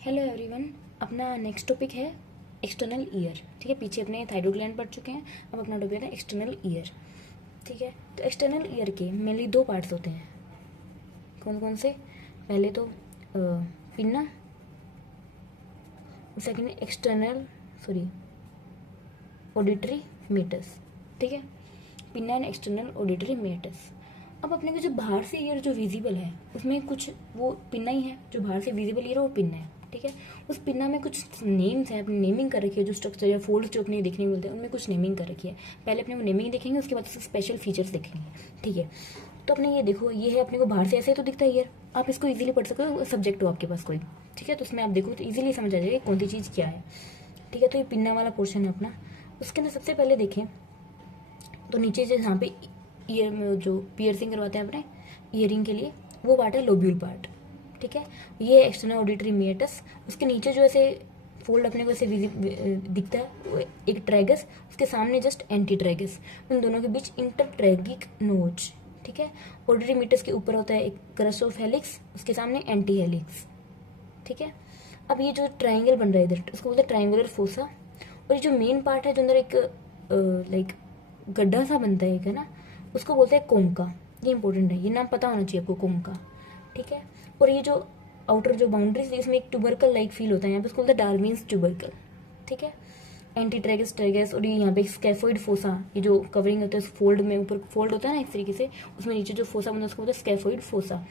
Hello everyone. अपना next topic है external ear. ठीक है, पीछे अपने थायरॉइड ग्लैंड पढ़ चुके हैं। अब अपना टॉपिक है एक्सटर्नल ईयर। ठीक है, तो एक्सटर्नल ईयर के मेनली दो पार्ट्स होते हैं। कौन कौन से? पहले तो pinna, second external auditory meatus. ठीक है, pinna and external auditory meatus. अब अपने को जो बाहर से ईयर जो विजिबल है उसमें कुछ वो पिन्ना ही है। जो बाहर से विजिबल ईयर है वो पिन्ना है। ठीक है, उस पिन्ना में कुछ नेम्स है, अपनी नेमिंग कर रखी है। जो स्ट्रक्चर या फोल्ड जो अपने देखने को मिलते हैं उनमें कुछ नेमिंग कर रखी है। पहले अपने को नेमिंग देखेंगे, उसके बाद उसके स्पेशल फीचर्स देखेंगे। ठीक है, तो अपने ये देखो, ये है अपने को बाहर से ऐसे तो दिखता है ईयर। आप इसको इजीली पढ़ सकते हो, सब्जेक्ट हो आपके पास कोई। ठीक है, तो उसमें आप देखो तो इजीली समझ आ जाएगा कौन सी चीज़ क्या है। ठीक है, तो ये पिन्ना वाला पोर्शन है अपना। उसके अंदर सबसे पहले देखें तो नीचे जो यहाँ पे ईयर में जो पियर्सिंग करवाते हैं अपने ईयरिंग के लिए, वो पार्ट है लोब्यूल पार्ट। ठीक है, ये एक्सटर्नल ऑडिटरी मेटस। उसके नीचे जो ऐसे फोल्ड अपने को ऐसे दिखता है वो एक ट्रैगस, उसके सामने जस्ट एंटी ट्रैगस, उन दोनों के बीच इंटरट्रैगिक नोच। ठीक है, ऑडिटरी मेटस के ऊपर होता है एक क्रस्ट हेलिक्स, उसके सामने एंटी हेलिक्स। ठीक है, अब ये जो ट्राइंगल बन रहा है इधर उसको बोलते हैं ट्राइंगुलर फोसा। और ये जो मेन पार्ट है जो अंदर एक लाइक गड्ढा सा बनता है एक, है ना, उसको बोलते हैं कोंका। ये इंपॉर्टेंट है, ये नाम पता होना चाहिए आपको, कोंका। ठीक है, और ये जो आउटर जो बाउंड्रीज है इसमें एक ट्यूबरकल लाइक फील होता है, यहाँ पे उसको बोलते हैं डार्विन्स ट्यूबरकल। ठीक है, एंटी ट्रैगस ट्रैगस। और ये यहाँ पे स्कैफोइड फोसा, ये जो कवरिंग होता है उस फोल्ड में, ऊपर फोल्ड होता है ना इस तरीके से, उसमें नीचे जो फोसा बनता है उसको बोलते हैं स्कैफोइड फोसा।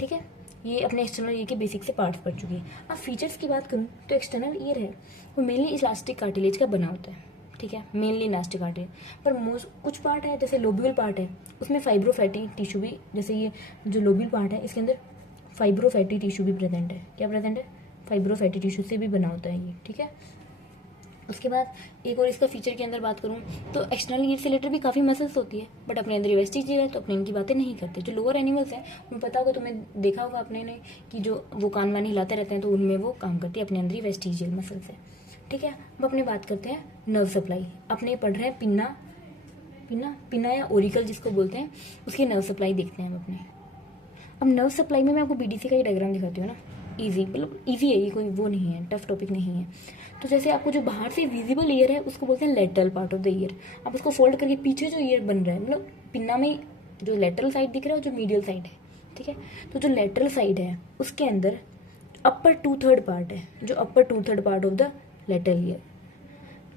ठीक है, ये अपने एक्सटर्नल ईयर के बेसिक से पार्ट्स पढ़ चुकी है। अब फीचर्स की बात करूँ तो एक्सटर्नल ईयर है वो मेनली इलास्टिक कार्टिलेज का बना होता है। ठीक है, मेनली इलास्टिक कार्टिलेज, पर मोस्ट कुछ पार्ट है जैसे लोब्यूल पार्ट है उसमें फाइब्रोफैटी टिश्यू भी, जैसे ये जो लोब्यूल पार्ट है इसके अंदर फाइब्रोफैटी टिश्यू भी प्रेजेंट है। क्या प्रेजेंट है? फाइब्रोफैटी टिश्यू से भी बना होता है ये। ठीक है, उसके बाद एक और इसका फीचर के अंदर बात करूँ तो एक्सटर्नल ईयर से रिलेटेड भी काफ़ी मसल्स होती है, बट अपने अंदर वेस्टिजियल है तो अपने इनकी बातें नहीं करते। जो लोअर एनिमल्स हैं उन्हें पता होगा, तुम्हें देखा होगा अपने ने कि जो वो कान वान हिलाते रहते हैं तो उनमें वो काम करती है, अपने अंदर ही वेस्टिजियल मसल्स है। ठीक है, अब अपने बात करते हैं नर्व सप्लाई। अपने पढ़ रहे हैं पिन्ना, पिन्ना पिन्ना या ओरिकल जिसको बोलते हैं, उसकी नर्व सप्लाई देखते हैं हम अपने। अब नर्व सप्लाई में मैं आपको बीडीसी का ही डायग्राम दिखाती हूँ ना। इजी, मतलब इजी है, ये कोई वो नहीं है, टफ टॉपिक नहीं है। तो जैसे आपको जो बाहर से विजिबल ईयर है उसको बोलते हैं lateral part of the year. आप उसको फोल्ड करके पीछे जो ईयर बन रहा है, मतलब पिन्ना में जो लेटरल साइड दिख रहा है जो मीडियल साइड है। ठीक है, तो जो लेटरल साइड है उसके अंदर अपर 2/3 पार्ट है, जो upper 2/3 part of the lateral ear,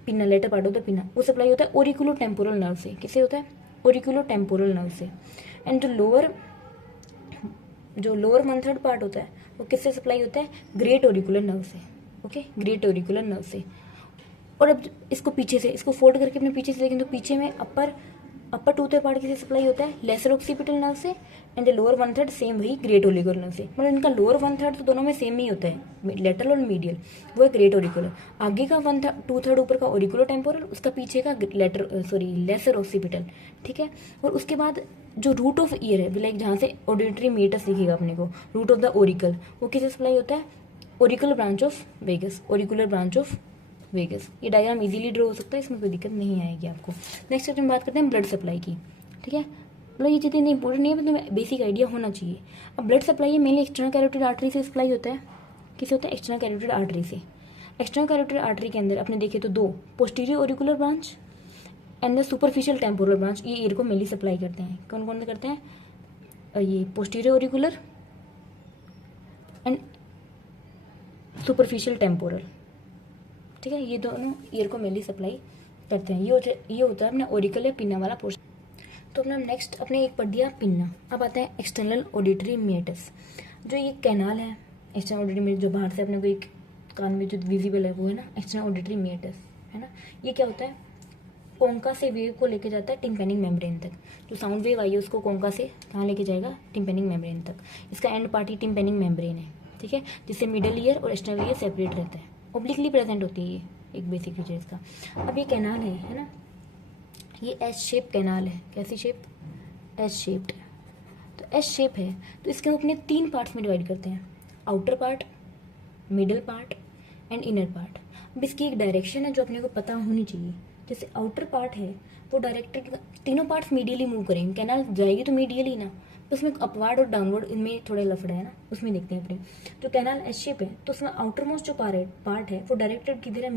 pinna, lateral part of the pinna, वो सप्लाई होता है ओरिकुलो टेम्पोरल नर्व से। किससे होता है? ओरिकुलो टेम्पोरल नर्व से। एंड जो लोअर 1/3 पार्ट होता है वो किससे सप्लाई होता है? ग्रेट ओरिकुलर नर्व से। ओके, ग्रेट ओरिकुलर नर्व से। और अब इसको पीछे से, इसको फोल्ड करके अपने पीछे से देखें तो पीछे में अपर 2/3 पार्ट किससे सप्लाई होता है? लेसर ऑक्सीपिटल नर्व से। एंड लोअर 1/3 सेम वही ग्रेट ओरिकुलर नर्व से। मतलब इनका लोअर 1/3 तो दोनों में सेम ही होता है, लेटरल और मीडियल, वो है ग्रेट ओरिकुलर। आगे का 2/3 ऊपर का ओरिकुलो टेम्पोरल, उसका पीछे का लेसर ऑक्सीपिटल। ठीक है, और उसके बाद जो रूट ऑफ ईयर है, लाइक जहाँ से ऑडिटरी मेटस दिखेगा अपने को, रूट ऑफ द ओरिकल, वो किससे सप्लाई होता है? Auricular branch of vagus, auricular branch of vagus. ये डायग्राम इजीली ड्रॉ हो सकता है, इसमें कोई दिक्कत नहीं आएगी आपको। नेक्स्ट हम बात करते हैं ब्लड सप्लाई की। ठीक है, मतलब ये चीज़ें इतनी इंपॉर्टेंट नहीं है, मतलब बेसिक आइडिया होना चाहिए। अब ब्लड सप्लाई है मेनली एक्सटर्नल कैरोटिड आर्टरी से सप्लाई होता है। किससे होता है? एक्सटर्नल कैरोटिड आर्टरी से। एक्सटर्नल कैरोटिड आर्टरी के अंदर अपने देखे तो दो, posterior auricular branch and the superficial temporal branch, ये ईयर को मेनली सप्लाई करते हैं। कौन कौन करते हैं? ये posterior auricular and superficial temporal. ठीक है, ये दोनों ईयर को मेनली सप्लाई करते हैं। ये होता है अपना ओरिकल या पिन्ना वाला पोर्शन। तो अपना नेक्स्ट अपने एक पढ़ दिया पिन्ना। अब आता है एक्सटर्नल ऑडिटरी मेटस। जो ये कैनाल है एक्सटर्नल ऑडिटरी मेटस, जो बाहर से अपने को एक कान में जो विजिबल है वो है ना एक्सटर्नल ऑडिटरी मेटस, है ना। ये क्या होता है? कोंका से वेव को लेके जाता है टिम्पेनिक मेम्ब्रेन तक। जो साउंड वेव आई है उसको कोंका से कहाँ लेके जाएगा? टिम्पेनिक मेम्ब्रेन तक। इसका एंड पार्टी टिम्पेनिक मेम्ब्रेन है। ठीक है, जिससे मिडल ईयर और एक्सटर्नल ईयर सेपरेट रहता है, ओब्लिकली प्रेजेंट होती है, ये एक बेसिक फीचर इसका। अब ये कैनाल है ना, ये एस शेप कैनाल है। कैसी शेप? S shaped. तो एस शेप है तो इसके अपने 3 पार्ट्स में डिवाइड करते हैं, outer part, middle part and inner part. अब इसकी एक डायरेक्शन है जो अपने को पता होनी चाहिए। जैसे आउटर पार्ट है वो डायरेक्टेड, तीनों पार्ट्स मीडियली मूव करेंगे, कैनाल जाएगी तो मीडियली ना, उसमें अपवर्ड और डाउनवर्ड इनमें थोड़े लफड़े है ना, उसमें देखते हैं अपने। जो कैनाल एस शेप है तो उसमें आउटर मोस्ट जो पार्ट है वो डायरेक्टेड किधर है,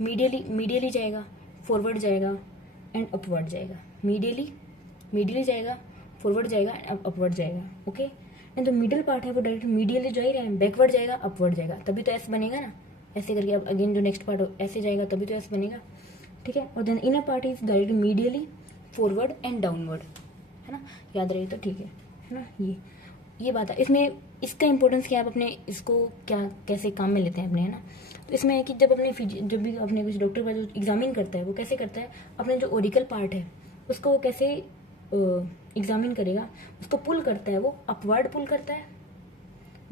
मीडियली जाएगा, फॉरवर्ड जाएगा एंड अपवर्ड जाएगा, मीडियली जाएगा, फॉरवर्ड जाएगा एंड अपवर्ड जाएगा। ओके, एंड जो मिडिल पार्ट है वो डायरेक्ट मीडियली जा ही रहा है, बैकवर्ड जाएगा, अपवर्ड जाएगा, तभी तो एस बनेगा ना। ऐसे करके अब अगेन जो नेक्स्ट पार्ट हो ऐसे जाएगा तभी तो एस बनेगा, ठीक है। और then inner part is direct medially, forward and downward, है ना, याद रहे तो ठीक है ना। ये बात है इसमें। इसका इंपॉर्टेंस क्या है, आप अपने इसको क्या कैसे काम में लेते हैं अपने, है ना। तो इसमें है कि जब भी अपने कुछ डॉक्टर का जो एग्जामिन करता है वो कैसे करता है, अपने जो ओरिकल पार्ट है उसको वो कैसे एग्जामिन करेगा, उसको पुल करता है, वो अपवर्ड पुल करता है,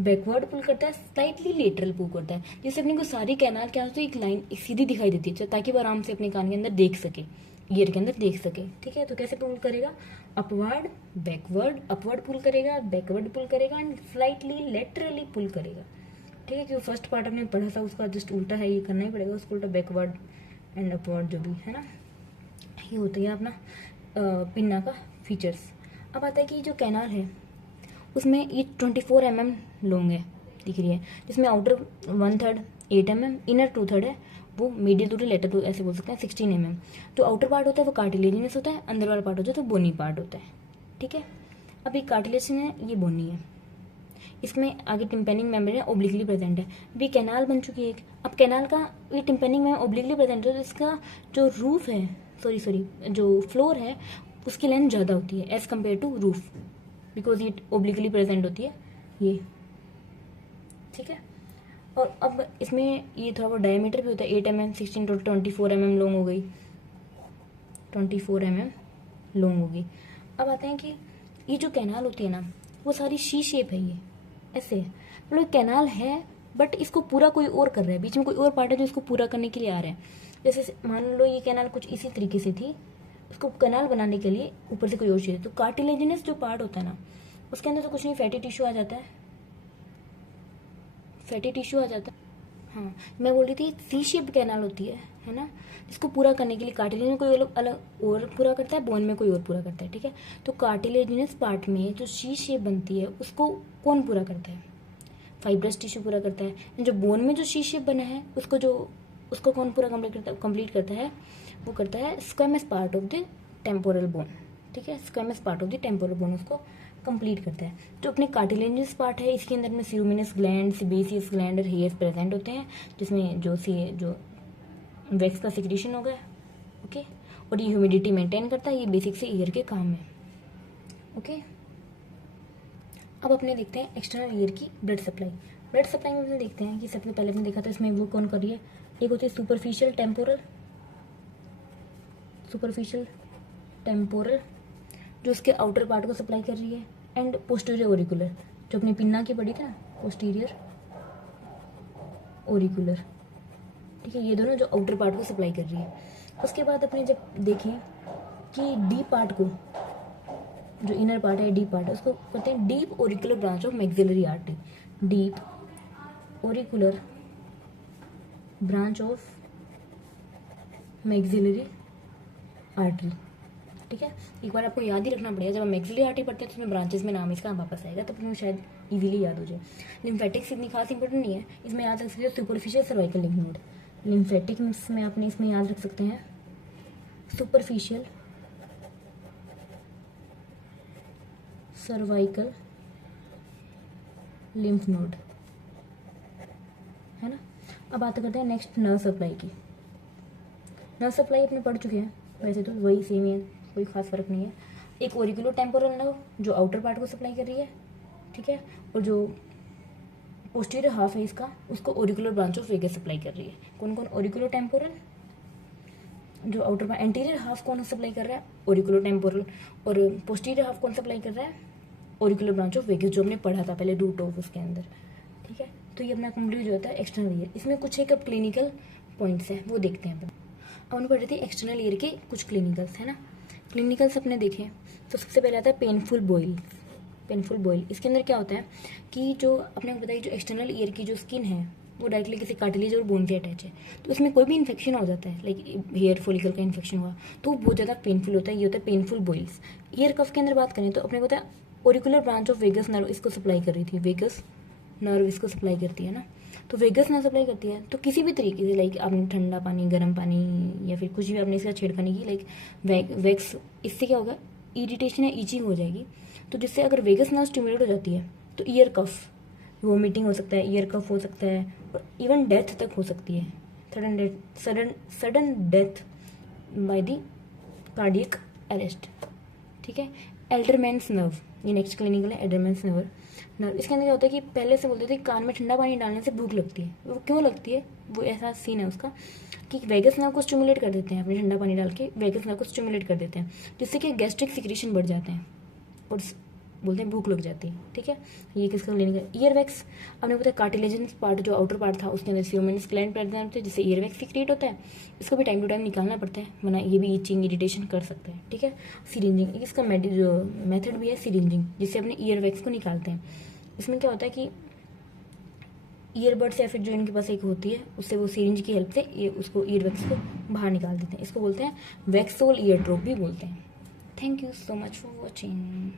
बैकवर्ड पुल करता है, स्लाइटली लेटरल पुल करता है, जिससे अपने को सारी कैनाल क्या होती है, एक लाइन एक सीधी दिखाई देती है, ताकि वो आराम से अपने कान के अंदर देख सके, ईयर के अंदर देख सके, ठीक है। तो कैसे पुल करेगा, अपवर्ड बैकवर्ड, अपवर्ड पुल करेगा, बैकवर्ड पुल करेगा एंड स्लाइटली लेटरली पुल करेगा, ठीक है। क्योंकि फर्स्ट पार्ट हमने पढ़ा था उसका जस्ट उल्टा है, ये करना ही पड़ेगा उसको उल्टा, बैकवर्ड एंड अपवर्ड जो भी है ना, ये होता है अपना पिन्ना का फीचर्स। अब आता है कि जो कैनाल है उसमें ये 24 mm लॉन्ग है, दिख रही है, जिसमें आउटर 1/3 8 mm, इनर 2/3 है, वो मीडियल टू लेटर टू ऐसे बोल सकते हैं 16 mm। जो आउटर पार्ट होता है वो कार्टिलेजिनस होता है, अंदर वाला पार्ट होता है तो बोनी पार्ट होता है, ठीक है। अब ये कार्टिलेजिन है, ये बोनी है, इसमें आगे टिम्पेनिक मेम्ब्रेन है, ओब्लिकली प्रेजेंट है। अभी कैनाल बन चुकी है एक, अब कैनाल का ये टिम्पेनिक में ओब्लिकली प्रेजेंट है तो इसका जो रूफ है सॉरी जो फ्लोर है उसकी लेंथ ज़्यादा होती है as compared to roof, because ये ओब्लिकली प्रेजेंट होती है ये, ठीक है। और अब इसमें ये थोड़ा बहुत डायमीटर भी होता है, 8 mm 16 to 24 mm लॉन्ग हो गई, 24 mm लॉन्ग होगी। अब आते हैं कि ये जो कैनाल होती है ना वो सारी शी शेप है, ये ऐसे मतलब कैनाल है बट इसको पूरा कोई और कर रहा है, बीच में कोई और पार्ट है जो इसको पूरा करने के लिए आ रहा है। जैसे मान लो ये कैनाल कुछ इसी तरीके से थी, उसको कैनाल बनाने के लिए ऊपर से कोई और चीज़, तो कार्टिलेजिनस जो पार्ट होता है ना उसके अंदर तो कुछ नहीं, फैटी टिश्यू आ जाता है, फैटी टिश्यू आ जाता है। हाँ, मैं बोल रही थी सी शेप कैनाल होती है ना, इसको पूरा करने के लिए कार्टिलेजिनस कोई अलग और पूरा करता है, बोन में कोई और पूरा करता है, ठीक है। तो कार्टिलेजिनस पार्ट में जो सी शेप बनती है उसको कौन पूरा करता है, फाइब्रस टिश्यू पूरा करता है। जो बोन में जो सी शेप बना है उसको कौन पूरा कंप्लीट करता है, वो करता है squamous part of the temporal bone, ठीक है, squamous part of the temporal bone उसको कंप्लीट करता है। जो अपने कार्टिलेजिनस पार्ट है इसके अंदर में सीरूमिनस ग्लैंड, सेबेसियस ग्लैंड और हेयर्स प्रेजेंट होते हैं, जिसमें जो वैक्स का सिक्रेशन होगा, ओके। और ये ह्यूमिडिटी मेंटेन करता है, ये बेसिक से ईयर के काम है, ओके। अब अपने देखते हैं एक्सटर्नल ईयर की ब्लड सप्लाई में अपने देखते हैं कि सबसे पहले अपने देखा था इसमें वो कौन कर रही है, एक होती है सुपरफिशियल टेम्पोरल जो उसके आउटर पार्ट को सप्लाई कर रही है, एंड पोस्टीरियर ओरिकुलर जो अपनी पिन्ना की पड़ी थी ना, पोस्टीरियर ओरिकुलर, ठीक है, ये दोनों जो आउटर पार्ट को सप्लाई कर रही है। उसके बाद अपने जब देखें कि डी पार्ट को, जो इनर पार्ट है डी पार्ट है, उसको कहते हैं deep auricular branch of maxillary artery, deep auricular branch of maxillary artery, ठीक है। एक बार आपको याद ही रखना पड़ेगा, जब हम मैक्सिलरी आर्टरी पढ़ते हैं तो इसमें ब्रांचेस में नाम इसका वापस आएगा, तो फिर शायद इजीली याद हो जाए। लिम्फेटिक्स इतनी खास इंपॉर्टेंट नहीं है, इसमें याद रख सकते हो superficial cervical lymph node, lymphatics में आपने इसमें याद रख सकते हैं सुपरफिशियल सर्वाइकल लिम्फ नोड, है ना। अब बात करते हैं नेक्स्ट नर्व सप्लाई की। नर्व सप्लाई अपने पढ़ चुके हैं, वैसे तो वही सेम ही है, कोई खास फर्क नहीं है। एक ओरिकुलो टेम्पोरल नर्व जो आउटर पार्ट को सप्लाई कर रही है, ठीक है, और जो पोस्टीरियर हाफ है इसका उसको ओरिकुलर ब्रांच ऑफ वेगस सप्लाई कर रही है। कौन कौन, ओरिकुलो टेम्पोरल जो आउटर पार्ट, एंटीरियर हाफ कौन सप्लाई कर रहा है, ओरिकुलो टेम्पोरल, और पोस्टीरियर हाफ कौन सप्लाई कर रहा है, ओरिकुलर ब्रांच ऑफ वेगस, जो हमने पढ़ा था पहले रूट ऑफ उसके अंदर, ठीक है। तो ये अपना कंप्लीट जो होता है एक्सटर्नल ईयर। इसमें कुछ एक क्लिनिकल पॉइंट्स हैं वो देखते हैं अपन। हमने पढ़े थे एक्सटर्नल ईयर के कुछ क्लिनिकल्स, है ना। क्लिनिकल्स अपने देखें तो सबसे पहले आता है पेनफुल बॉयल। इसके अंदर क्या होता है कि जो अपने को बताइए जो एक्सटर्नल ईयर की जो स्किन है वो डायरेक्टली किसी कार्टिलेज और बोन से अटैच है, तो उसमें कोई भी इन्फेक्शन हो जाता है, लाइक हेयर फॉलिकल का इन्फेक्शन हुआ तो बहुत ज़्यादा पेनफुल होता है, ये होता है पेनफुल बॉइल्स। ईयर कफ के अंदर बात करें तो अपने को होता है auricular branch of vagus nerve इसको सप्लाई कर रही थी, वेगस नर्व इसको सप्लाई करती है ना, तो वेगस नर्व सप्लाई करती है। तो किसी भी तरीके से लाइक आपने ठंडा पानी, गर्म पानी या फिर कुछ भी आपने इसका छेड़खानी की, लाइक वैक्स, इससे क्या होगा, इरिटेशन या ईचिंग हो जाएगी। तो जिससे अगर वेगस नर्व स्टिमुलेट हो जाती है तो ईयर कफ, वोमिटिंग हो सकता है, ईयर कफ हो सकता है, और इवन डेथ तक हो सकती है, sudden death by the cardiac arrest. ठीक है। एल्डरमैन्स नर्व, ये नेक्स्ट क्लिनिकल है, एल्डरमैन्स नर्व। इसके अंदर क्या होता है कि पहले से बोलते थे कान में ठंडा पानी डालने से भूख लगती है। वो क्यों लगती है, वो ऐसा सीन है उसका कि वेगस नर्व को स्टिमुलेट कर देते हैं, अपने ठंडा पानी डाल के वेगस नर्व को स्टिमुलेट कर देते हैं, जिससे कि गैस्ट्रिक सिक्रीशन बढ़ जाते हैं और बोलते हैं भूख लग जाती है। ठीक है। ये किसका क्लिनिक, ईयर वैक्स। आपने पता है कार्टिलेजनस पार्ट जो आउटर पार्ट था उसके अंदर सीरोमेनस ग्लैंड पैदा होते हैं, जिससे ईयर वैक्स सीक्रेट होता है। इसको भी टाइम टू टाइम निकालना पड़ता है, वरना ये भी ईचिंग इरिटेशन कर सकता है। ठीक है। सिरिंजिंग, इसका जो मेथड भी है सिरिंजिंग, जिससे अपने ईयर वैक्स को निकालते हैं। इसमें क्या होता है कि ईयरबड्स या फिर जो इनके पास एक होती है, उससे वो सिरिंज की हेल्प से ये उसको ईयर वैक्स को बाहर निकाल देते हैं। इसको बोलते हैं वैक्सोल ईयर ड्रॉप भी बोलते हैं। Thank you so much for watching.